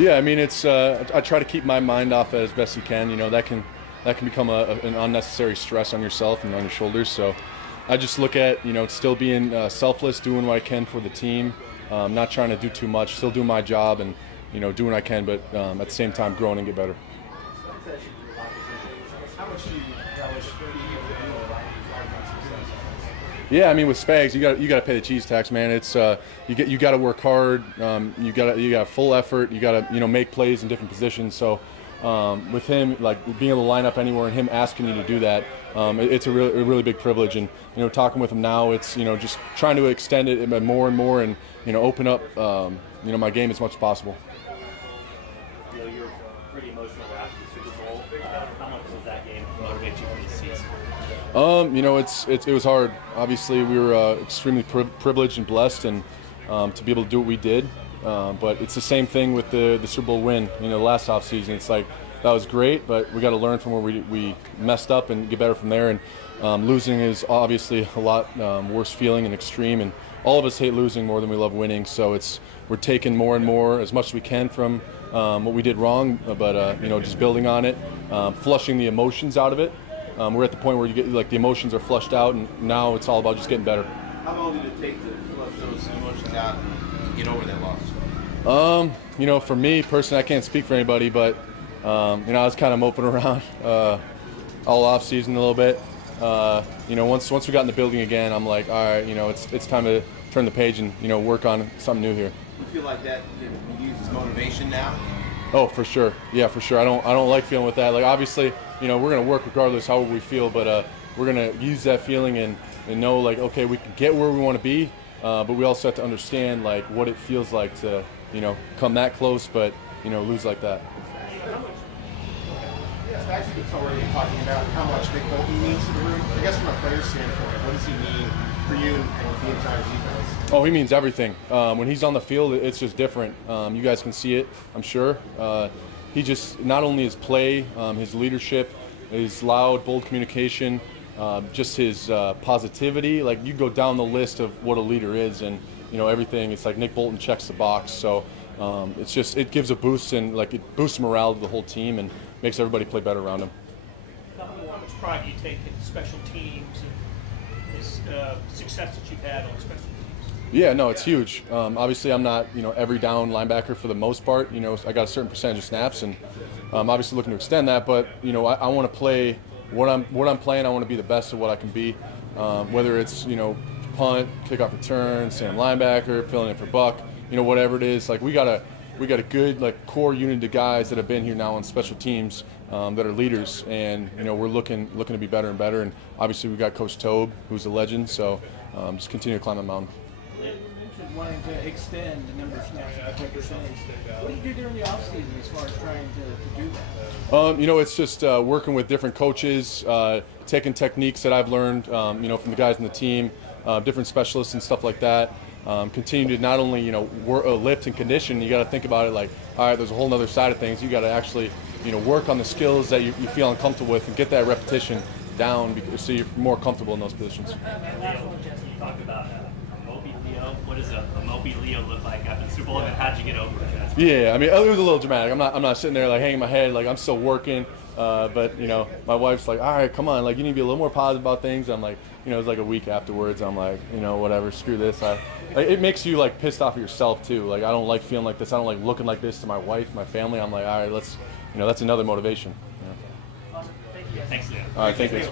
Yeah, I mean, it's I try to keep my mind off it as best you can. You know, that can become an unnecessary stress on yourself and on your shoulders. So I just look at, you know, still being selfless, doing what I can for the team, not trying to do too much, still do my job and, you know, doing what I can, but at the same time growing and get better. How much do you relish Yeah, I mean, with Spags, you got to pay the cheese tax, man. It's you got to work hard. You got full effort. You got to, you know, make plays in different positions. So with him, like being able to line up anywhere and him asking you to do that, it's a really big privilege. And, you know, talking with him now, it's, you know, just trying to extend it more and more, and, you know, open up you know, my game as much as possible. You know, you're pretty emotional after the Super Bowl. How much does that game motivate you for the season? You know, it was hard. Obviously, we were extremely privileged and blessed, and to be able to do what we did. But it's the same thing with the Super Bowl win. You know, the last offseason, it's like that was great, but we got to learn from where we messed up and get better from there. And losing is obviously a lot worse feeling and extreme. And all of us hate losing more than we love winning. So we're taking more and more as much as we can from what we did wrong, but you know, just building on it, flushing the emotions out of it. We're at the point where you get, like, the emotions are flushed out, and now it's all about just getting better. How long did it take to flush those emotions out and get over that loss? You know, for me personally, I can't speak for anybody, but you know, I was kind of moping around all off season a little bit. You know, once we got in the building again, I'm like, all right, you know, it's time to turn the page and, you know, work on something new here. You feel like that you use as motivation now? Oh, for sure. Yeah, for sure. I don't like feeling with that. Like, obviously, you know, we're gonna work regardless how we feel, but we're gonna use that feeling and know, like, okay, we can get where we want to be, but we also have to understand, like, what it feels like to, you know, come that close, but, you know, lose like that. Yes, actually, it's already talking about how much Nick Bolton means to the room. I guess from a player's standpoint, what does he mean for you and the entire defense? Oh, he means everything. When he's on the field, it's just different. You guys can see it, I'm sure. He just, not only his play, his leadership, his loud, bold communication, just his positivity. Like, you go down the list of what a leader is, and, you know, everything. It's like Nick Bolton checks the box. So it's just, it gives a boost, and, like, it boosts morale to the whole team and makes everybody play better around him. How much pride do you take in special teams and this success that you've had on special teams? Yeah, no, it's huge. Obviously, I'm not, you know, every down linebacker for the most part. You know, I got a certain percentage of snaps, and obviously looking to extend that. But, you know, I want to play what I'm playing. I want to be the best of what I can be. Whether it's, you know, punt, kickoff return, Sam linebacker, filling in for Buck, you know, whatever it is. Like, we got a good, like, core unit of guys that have been here now on special teams that are leaders, and, you know, we're looking to be better and better. And obviously we got Coach Tobe, who's a legend. So just continue to climb the mountain. You mentioned wanting to extend the number of snaps by 10%. What do you do during the offseason as far as trying to do that? You know, it's just working with different coaches, taking techniques that I've learned, you know, from the guys on the team, different specialists and stuff like that. Continue to not only, you know, lift and condition. You got to think about it like, all right, there's a whole other side of things. You got to actually, you know, work on the skills that you feel uncomfortable with and get that repetition down so you're more comfortable in those positions. Leo, you talked about Moby Leo. What does a Moby Leo look like after the Super Bowl, and how'd you get over it? Yeah, I mean, it was a little dramatic. I'm not sitting there like hanging my head, like I'm still working. But, you know, my wife's like, all right, come on, like, you need to be a little more positive about things. I'm like, you know, it was like a week afterwards. I'm like, you know, whatever, screw this. It makes you, like, pissed off at yourself too. Like, I don't like feeling like this. I don't like looking like this to my wife, my family. I'm like, all right, let's, you know, that's another motivation. Yeah. Thanks, Leo. All right, thank you.